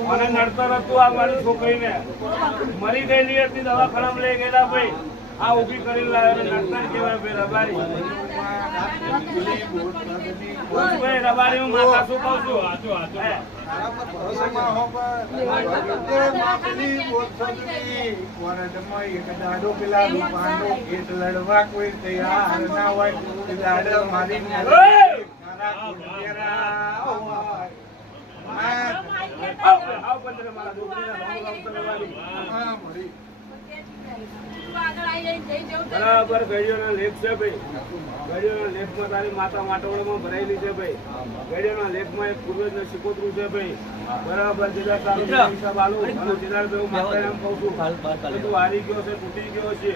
મને નડતર હતું આ મારી છોકરીને મરી ગયેલી હતી દવાખાનામાં લઈ ગયેલા ભાઈ આ ઉભી કરી લાવે નડતર કેવાય ભાઈ રબારી રબારી હું માતા શું કહું છું લડવા કોઈ તૈયાર ના હોય મારી બરાબર ગળીઓના લેખ છે ભાઈ ગળીઓના લેખમાં તારી માતા માટોળમાં ભરાયેલી છે ભાઈ ગળીઓના લેખમાં એક પૂર્વજ નું શિકોતરું છે ભાઈ બરાબર જેટલા તારો હિસાબ આલો અને જેટલા માતા એમ કહું છું તું હારી ગયો છે તૂટી ગયો છે